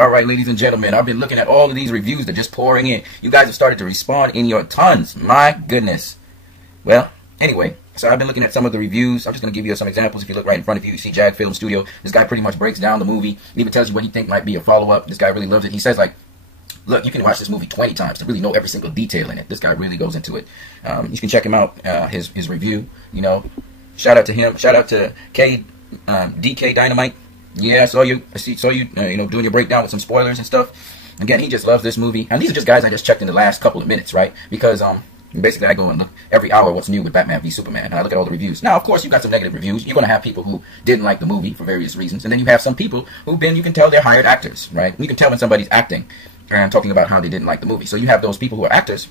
All right, ladies and gentlemen, I've been looking at all of these reviews that are just pouring in. You guys have started to respond in your tons. My goodness. Well, anyway, so I've been looking at some of the reviews. I'm just going to give you some examples. If you look right in front of you, you see Jag Film Studio. This guy pretty much breaks down the movie. He even tells you what he thinks might be a follow-up. This guy really loves it. He says, like, look, you can watch this movie 20 times to really know every single detail in it. This guy really goes into it. You can check him out, his review. You know, shout out to him. Shout out to DK Dynamite. Yeah, I saw you doing your breakdown with some spoilers and stuff. Again, he just loves this movie. And these are just guys I just checked in the last couple of minutes, right? Because basically I go and look every hour what's new with Batman v Superman. And I look at all the reviews. Now, of course, you've got some negative reviews. You're going to have people who didn't like the movie for various reasons. And then you have some people who've been, you can tell they're hired actors, right? You can tell when somebody's acting and talking about how they didn't like the movie. So you have those people who are actors.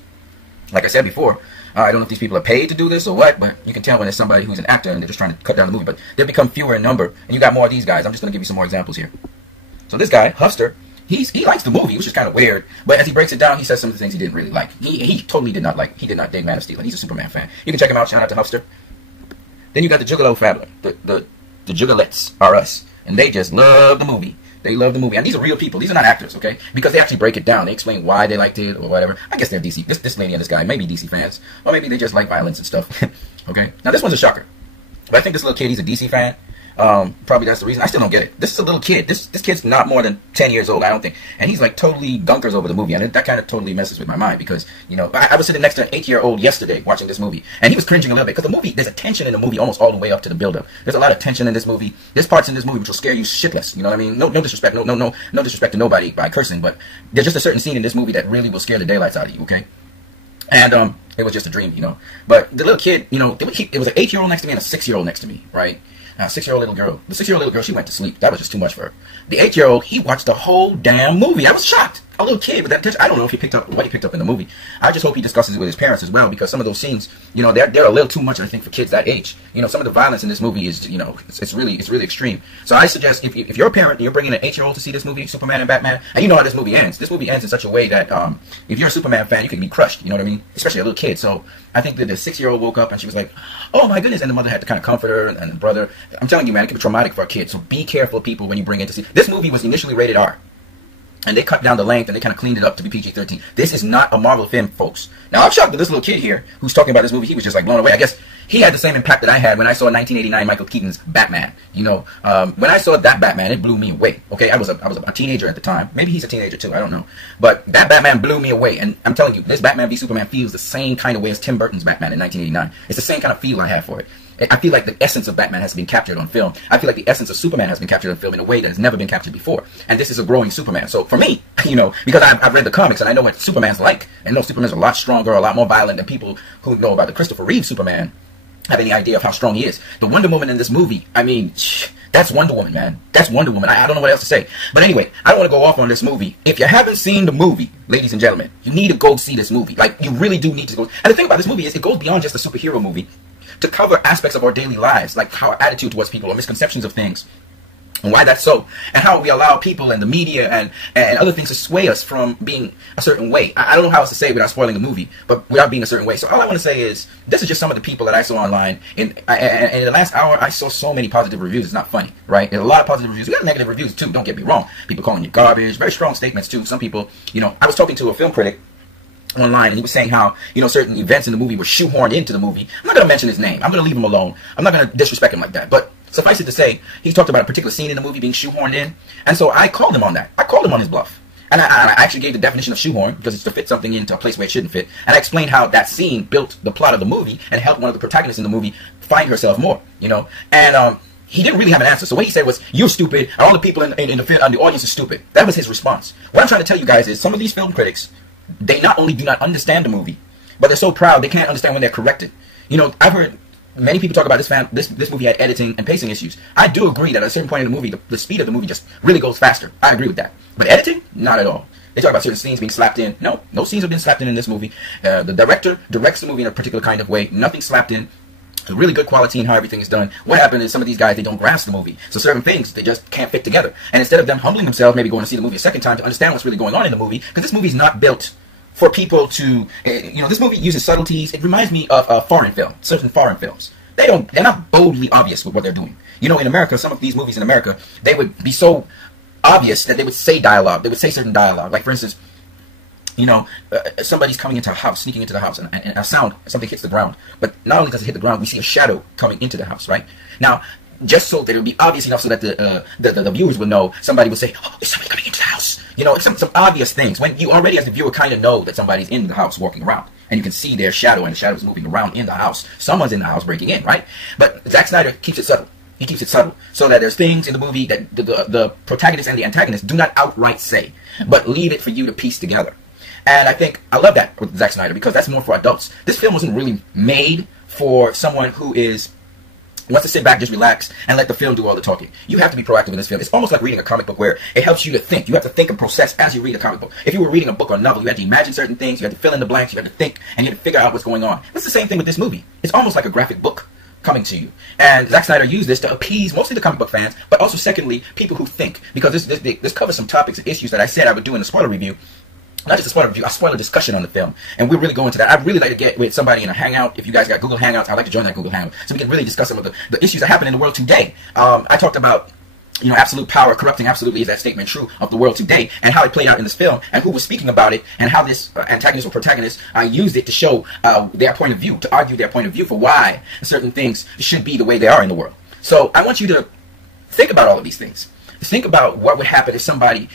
Like I said before, I don't know if these people are paid to do this or what, but you can tell when there's somebody who's an actor and they're just trying to cut down the movie. But they've become fewer in number, and you got more of these guys. I'm just going to give you some more examples here. So this guy, Huffster, he likes the movie, which is kind of weird. But as he breaks it down, he says some of the things he didn't really like. He totally did not like. He did not dig Man of Steel, and he's a Superman fan. You can check him out. Shout out to Huffster. Then you got the Juggalo family. The Juggalettes are us, and they just love the movie. They love the movie. And these are real people. These are not actors, okay? Because they actually break it down. They explain why they liked it or whatever. I guess they're DC. This lady and this guy may be DC fans. Or maybe they just like violence and stuff. Okay? Now, this one's a shocker. But I think this little kid, he's a DC fan. Probably that's the reason. I still don't get it. This is a little kid. This kid's not more than 10 years old, I don't think. And he's like totally gunkers over the movie. And that kind of totally messes with my mind because, you know, I was sitting next to an 8-year-old yesterday watching this movie. And he was cringing a little bit because the movie, there's a tension in the movie almost all the way up to the build-up. There's a lot of tension in this movie. There's parts in this movie which will scare you shitless. You know what I mean? No disrespect. No disrespect to nobody by cursing. But there's just a certain scene in this movie that really will scare the daylights out of you, okay? And it was just a dream, you know. But the little kid, you know, it was an 8-year-old next to me and a 6-year-old next to me, right? Now, 6-year-old little girl. The 6-year-old little girl, she went to sleep. That was just too much for her. The 8-year-old, he watched the whole damn movie. I was shocked. A little kid with that attention. I don't know if he picked up what he picked up in the movie. I just hope he discusses it with his parents as well, because some of those scenes, you know, they're a little too much, I think, for kids that age. You know, some of the violence in this movie is, you know, it's really extreme. So I suggest if you're a parent and you're bringing an 8-year-old to see this movie, Superman and Batman, and you know how this movie ends. This movie ends in such a way that if you're a Superman fan, you can be crushed. You know what I mean? Especially a little kid. So I think that the 6-year-old woke up and she was like, "Oh my goodness!" And the mother had to kind of comfort her and the brother. I'm telling you, man, it can be traumatic for a kid. So be careful, people, when you bring it to see. This movie was initially rated R. And they cut down the length and they kind of cleaned it up to be PG-13. This is not a Marvel film, folks. Now, I'm shocked that this little kid here who's talking about this movie, he was just like blown away. I guess he had the same impact that I had when I saw 1989 Michael Keaton's Batman. You know, when I saw that Batman, it blew me away. Okay, I was a teenager at the time. Maybe he's a teenager too, I don't know. But that Batman blew me away. And I'm telling you, this Batman v Superman feels the same kind of way as Tim Burton's Batman in 1989. It's the same kind of feel I have for it. I feel like the essence of Batman has been captured on film. I feel like the essence of Superman has been captured on film in a way that has never been captured before. And this is a growing Superman. So for me, you know, because I've read the comics and I know what Superman's like, and know Superman's a lot stronger, a lot more violent than people who know about the Christopher Reeve Superman have any idea of how strong he is. The Wonder Woman in this movie, I mean, that's Wonder Woman, man. That's Wonder Woman. I don't know what else to say. But anyway, I don't want to go off on this movie. If you haven't seen the movie, ladies and gentlemen, you need to go see this movie. Like, you really do need to go. And the thing about this movie is it goes beyond just a superhero movie to cover aspects of our daily lives, like our attitude towards people or misconceptions of things, and why that's so, and how we allow people and the media and other things to sway us from being a certain way. I don't know how else to say it without spoiling the movie, but without being a certain way. So all I want to say is, this is just some of the people that I saw online. And in the last hour, I saw so many positive reviews. It's not funny, right? There's a lot of positive reviews. We got negative reviews too, don't get me wrong. People calling you garbage, very strong statements too. Some people, you know, I was talking to a film critic online, and he was saying how, you know, certain events in the movie were shoehorned into the movie. I'm not going to mention his name. I'm going to leave him alone. I'm not going to disrespect him like that. But suffice it to say, he talked about a particular scene in the movie being shoehorned in. And so I called him on that. I called him on his bluff. And I actually gave the definition of shoehorn, because it's to fit something into a place where it shouldn't fit. And I explained how that scene built the plot of the movie and helped one of the protagonists in the movie find herself more, you know. And he didn't really have an answer. So what he said was, "You're stupid, and all the people in the audience are stupid." That was his response. What I'm trying to tell you guys is, some of these film critics, they not only do not understand the movie, but they're so proud they can't understand when they're corrected. You know, I've heard many people talk about this movie had editing and pacing issues. I do agree that at a certain point in the movie, the speed of the movie just really goes faster. I agree with that. But editing? Not at all. They talk about certain scenes being slapped in. No scenes have been slapped in this movie. The director directs the movie in a particular kind of way. Nothing slapped in. A really good quality in how everything is done. What happened is some of these guys, they don't grasp the movie. So certain things, they just can't fit together. And instead of them humbling themselves, maybe going to see the movie a second time to understand what's really going on in the movie, because this movie is not built for people to, you know, this movie uses subtleties. It reminds me of foreign film, certain foreign films. They're not boldly obvious with what they're doing. You know, in America, some of these movies in America, they would be so obvious that they would say dialogue. They would say certain dialogue. Like, for instance, you know, somebody's coming into a house, sneaking into the house, and a sound, something hits the ground. But not only does it hit the ground, we see a shadow coming into the house, right? Now, just so that it would be obvious enough so that the viewers would know, somebody would say, oh, there's somebody coming into the house. You know, some obvious things. When you already, as the viewer, kind of know that somebody's in the house walking around. And you can see their shadow, and the shadow's moving around in the house. Someone's in the house breaking in, right? But Zack Snyder keeps it subtle. He keeps it subtle so that there's things in the movie that the protagonist and the antagonist do not outright say, but leave it for you to piece together. And I think I love that with Zack Snyder, because that's more for adults. This film wasn't really made for someone who wants to sit back, just relax, and let the film do all the talking. You have to be proactive in this film. It's almost like reading a comic book where it helps you to think. You have to think and process as you read a comic book. If you were reading a book or a novel, you had to imagine certain things, you had to fill in the blanks, you had to think, and you had to figure out what's going on. It's the same thing with this movie. It's almost like a graphic book coming to you. And Zack Snyder used this to appease mostly the comic book fans, but also, secondly, people who think. Because this covers some topics and issues that I said I would do in the spoiler review. Not just a spoiler review, a spoiler discussion on the film. And we'll really go into that. I'd really like to get with somebody in a hangout. If you guys got Google Hangouts, I'd like to join that Google Hangout, so we can really discuss some of the issues that happen in the world today. I talked about, you know, absolute power corrupting absolutely. Is that statement true of the world today, and how it played out in this film, and who was speaking about it, and how this antagonist or protagonist used it to show their point of view, to argue their point of view for why certain things should be the way they are in the world. So I want you to think about all of these things. Think about what would happen if somebody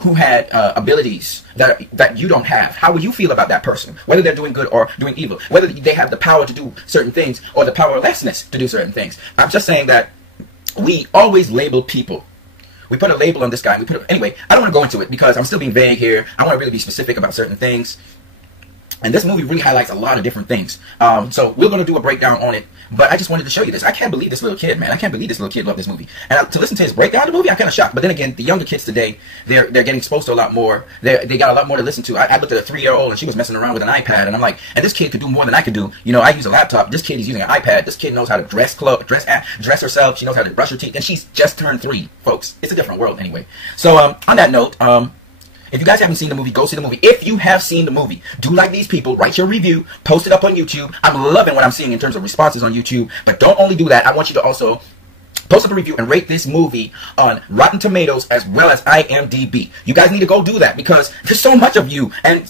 who had abilities that you don't have. How would you feel about that person? Whether they're doing good or doing evil. Whether they have the power to do certain things or the powerlessness to do certain things. I'm just saying that we always label people. We put a label on this guy. Anyway, I don't want to go into it because I'm still being vague here. I want to really be specific about certain things. And this movie really highlights a lot of different things. So we're going to do a breakdown on it. But I just wanted to show you this. I can't believe this little kid, man. I can't believe this little kid loved this movie. And to listen to his breakdown of the movie, I'm kind of shocked. But then again, the younger kids today, they're getting exposed to a lot more. They got a lot more to listen to. I looked at a 3-year-old, and she was messing around with an iPad. And I'm like, and this kid could do more than I could do. You know, I use a laptop. This kid is using an iPad. This kid knows how to dress herself. She knows how to brush her teeth. And she's just turned 3, folks. It's a different world anyway. So on that note, if you guys haven't seen the movie, go see the movie. If you have seen the movie, do like these people, write your review, post it up on YouTube. I'm loving what I'm seeing in terms of responses on YouTube. But don't only do that. I want you to also post up a review and rate this movie on Rotten Tomatoes as well as IMDb. You guys need to go do that because there's so much of you. And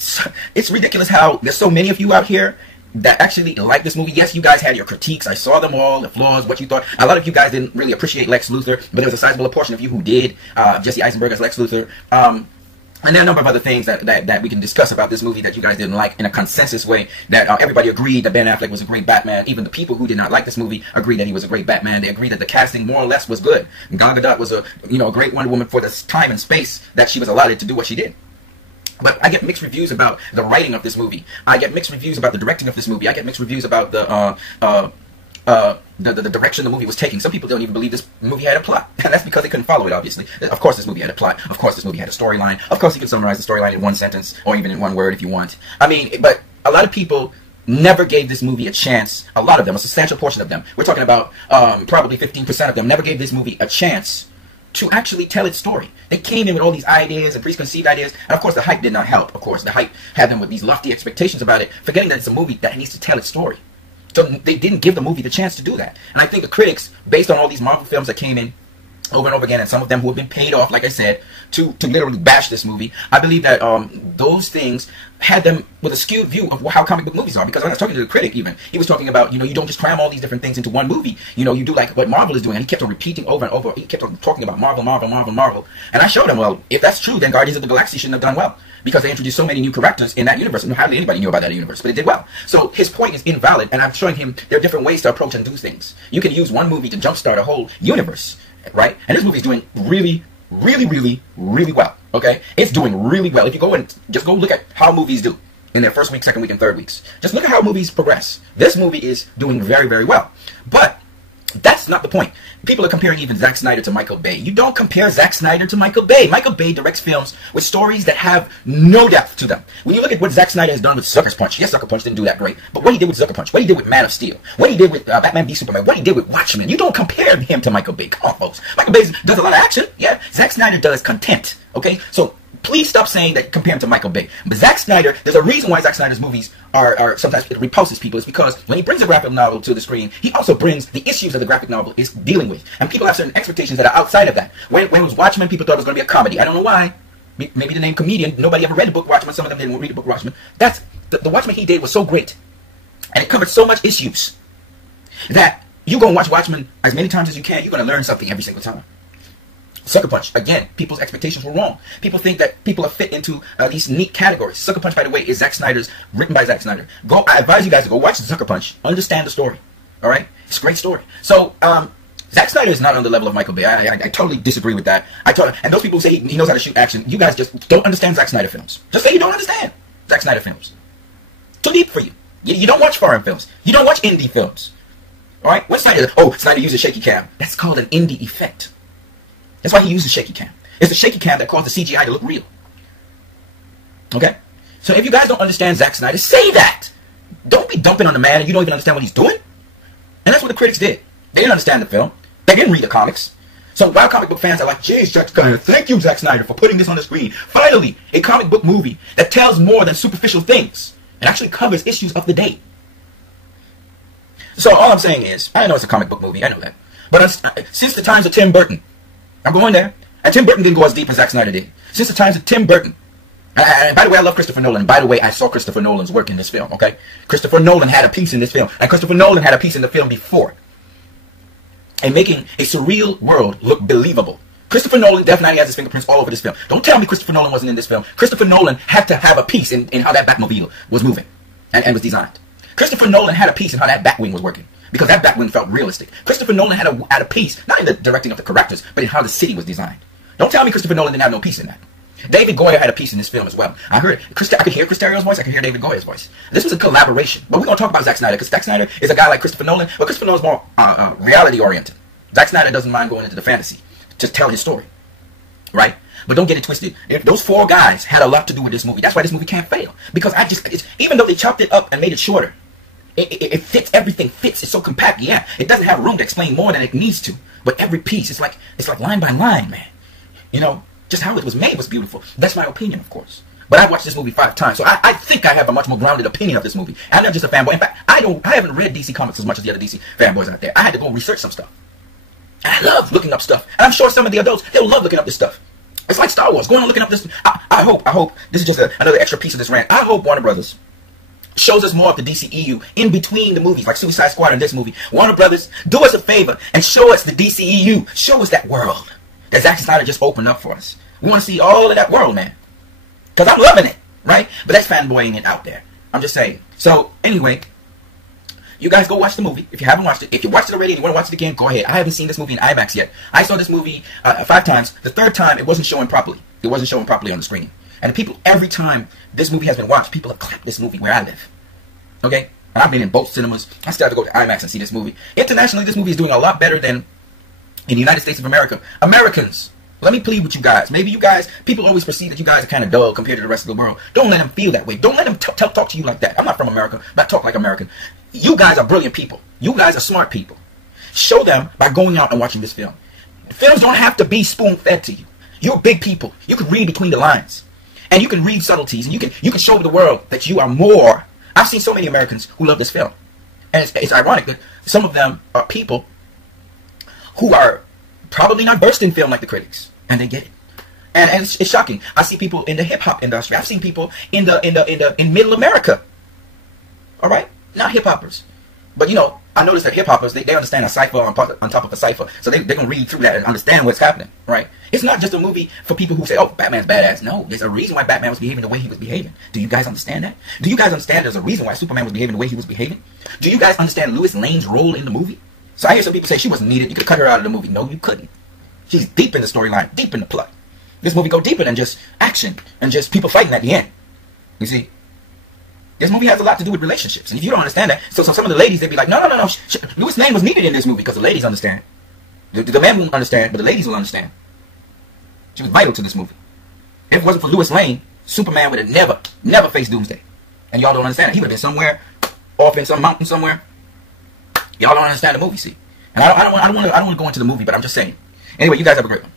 it's ridiculous how there's so many of you out here that actually like this movie. Yes, you guys had your critiques. I saw them all, the flaws, what you thought. A lot of you guys didn't really appreciate Lex Luthor, but there was a sizable portion of you who did. Jesse Eisenberg as Lex Luthor. And there are a number of other things that we can discuss about this movie that you guys didn't like in a consensus way, that everybody agreed that Ben Affleck was a great Batman. Even the people who did not like this movie agreed that he was a great Batman. They agreed that the casting more or less was good. Gal Gadot was a great Wonder Woman for the time and space that she was allotted to do what she did. But I get mixed reviews about the writing of this movie. I get mixed reviews about the directing of this movie. I get mixed reviews about the direction the movie was taking. Some people don't even believe this movie had a plot. And that's because they couldn't follow it, obviously. Of course this movie had a plot. Of course this movie had a storyline. Of course you can summarize the storyline in one sentence or even in one word if you want. I mean, but a lot of people never gave this movie a chance. A lot of them, a substantial portion of them. We're talking about probably 15% of them never gave this movie a chance to actually tell its story. They came in with all these ideas and preconceived ideas, and of course the hype did not help. Of course the hype had them with these lofty expectations about it, forgetting that it's a movie that needs to tell its story. So they didn't give the movie the chance to do that. And I think the critics, based on all these Marvel films that came in over and over again, and some of them who have been paid off, like I said, to literally bash this movie, I believe that those things had them with a skewed view of how comic book movies are. Because when I was talking to the critic even, he was talking about, you don't just cram all these different things into one movie. You do like what Marvel is doing. And he kept on repeating over and over. He kept on talking about Marvel, Marvel, Marvel, Marvel. And I showed him, well, if that's true, then Guardians of the Galaxy shouldn't have done well. Because they introduced so many new characters in that universe. And hardly anybody knew about that universe, but it did well. So his point is invalid, and I'm showing him there are different ways to approach and do things. You can use one movie to jumpstart a whole universe, right? And this movie is doing really, really, really, really well, okay? It's doing really well. If you go and just go look at how movies do in their first week, second week, and third weeks. Just look at how movies progress. This movie is doing very, very well. But that's not the point. People are comparing even Zack Snyder to Michael Bay. You don't compare Zack Snyder to Michael Bay. Michael Bay directs films with stories that have no depth to them. When you look at what Zack Snyder has done with Sucker Punch, yes, Sucker Punch didn't do that great, but what he did with Sucker Punch, what he did with Man of Steel, what he did with Batman v Superman, what he did with Watchmen, you don't compare him to Michael Bay. Come on, folks. Michael Bay does a lot of action, yeah. Zack Snyder does content, okay? So please stop saying that, compare him to Michael Bay. But Zack Snyder, there's a reason why Zack Snyder's movies are sometimes it repulses people. It's because when he brings a graphic novel to the screen, he also brings the issues that the graphic novel is dealing with. And people have certain expectations that are outside of that. When it was Watchmen, people thought it was going to be a comedy. I don't know why. Maybe the name comedian. Nobody ever read the book Watchmen. Some of them didn't read the book Watchmen. That's the Watchmen he did was so great. And it covered so much issues that you're going to watch Watchmen as many times as you can. You're going to learn something every single time. Sucker Punch, again, people's expectations were wrong. People think that people are fit into these neat categories. Sucker Punch, by the way, is Zack Snyder's, written by Zack Snyder. I advise you guys to go watch Sucker Punch. Understand the story. All right? It's a great story. So, Zack Snyder is not on the level of Michael Bay. I totally disagree with that. And those people who say he knows how to shoot action, you guys just don't understand Zack Snyder films. Just say you don't understand Zack Snyder films. Too deep for you. You don't watch foreign films. You don't watch indie films. All right? When Snyder uses shaky cam. That's called an indie effect. That's why he uses shaky cam. It's the shaky cam that caused the CGI to look real. Okay? So if you guys don't understand Zack Snyder, say that. Don't be dumping on the man and you don't even understand what he's doing. And that's what the critics did. They didn't understand the film. They didn't read the comics. So while comic book fans are like, geez, Zack Snyder, thank you, Zack Snyder, for putting this on the screen. Finally, a comic book movie that tells more than superficial things. It actually covers issues of the day. So all I'm saying is, I know it's a comic book movie, I know that. But since the times of Tim Burton, I'm going there. And Tim Burton didn't go as deep as Zack Snyder did. Since the times of Tim Burton. And by the way, I love Christopher Nolan. And by the way, I saw Christopher Nolan's work in this film, okay? Christopher Nolan had a piece in this film. And Christopher Nolan had a piece in the film before. And making a surreal world look believable. Christopher Nolan definitely has his fingerprints all over this film. Don't tell me Christopher Nolan wasn't in this film. Christopher Nolan had to have a piece in how that Batmobile was moving and was designed. Christopher Nolan had a piece in how that Batwing was working. Because that Batwing felt realistic. Christopher Nolan had a piece, not in the directing of the characters, but in how the city was designed. Don't tell me Christopher Nolan didn't have no piece in that. David Goyer had a piece in this film as well. I could hear Chris Terrio's voice, I could hear David Goyer's voice. This was a collaboration. But we're going to talk about Zack Snyder, because Zack Snyder is a guy like Christopher Nolan, but Christopher Nolan's more reality-oriented. Zack Snyder doesn't mind going into the fantasy. Just tell his story. Right? But don't get it twisted. Those four guys had a lot to do with this movie. That's why this movie can't fail. Because even though they chopped it up and made it shorter, it fits, everything fits, it's so compact, yeah. It doesn't have room to explain more than it needs to. But every piece, it's like line by line, man. You know, just how it was made was beautiful. That's my opinion, of course. But I've watched this movie 5 times, so I think I have a much more grounded opinion of this movie. I'm not just a fanboy. In fact, I haven't read DC Comics as much as the other DC fanboys out there. I had to go research some stuff. And I love looking up stuff. And I'm sure some of the adults, they'll love looking up this stuff. It's like Star Wars, going and looking up this. I hope, this is just another extra piece of this rant. I hope Warner Brothers shows us more of the DCEU in between the movies, like Suicide Squad and this movie. Warner Brothers, do us a favor and show us the DCEU. Show us that world that Zack Snyder just opened up for us. We want to see all of that world, man. Because I'm loving it, right? But that's fanboying it out there. I'm just saying. So, anyway, you guys go watch the movie if you haven't watched it. If you watched it already and you want to watch it again, go ahead. I haven't seen this movie in IMAX yet. I saw this movie 5 times. The 3rd time, it wasn't showing properly. It wasn't showing properly on the screen. And people, every time this movie has been watched, people have clapped this movie where I live. Okay? And I've been in both cinemas. I still have to go to IMAX and see this movie. Internationally, this movie is doing a lot better than in the United States of America. Americans, let me plead with you guys. Maybe you guys, people always perceive that you guys are kind of dull compared to the rest of the world. Don't let them feel that way. Don't let them talk to you like that. I'm not from America, but I talk like American. You guys are brilliant people. You guys are smart people. Show them by going out and watching this film. Films don't have to be spoon-fed to you. You're big people. You can read between the lines. And you can read subtleties. And you can show the world that you are more. I've seen so many Americans who love this film. And it's ironic that some of them are people who are probably not versed in film like the critics. And they get it. And it's shocking. I see people in the hip-hop industry. I've seen people in middle America. All right? Not hip-hoppers. But, you know, I noticed that hip-hoppers, they understand a cipher on top of a cipher. So they're going to read through that and understand what's happening, right? It's not just a movie for people who say, oh, Batman's badass. No, there's a reason why Batman was behaving the way he was behaving. Do you guys understand that? Do you guys understand there's a reason why Superman was behaving the way he was behaving? Do you guys understand Lois Lane's role in the movie? So I hear some people say she wasn't needed. You could cut her out of the movie. No, you couldn't. She's deep in the storyline, deep in the plot. This movie go deeper than just action and just people fighting at the end. You see? This movie has a lot to do with relationships. And if you don't understand that, so some of the ladies, they'd be like, no. Lois Lane was needed in this movie because the ladies understand. The men won't understand, but the ladies will understand. She was vital to this movie. If it wasn't for Lois Lane, Superman would have never faced Doomsday. And y'all don't understand it. He would have been somewhere, off in some mountain somewhere. Y'all don't understand the movie, see? And I don't want to go into the movie, but I'm just saying. Anyway, you guys have a great one.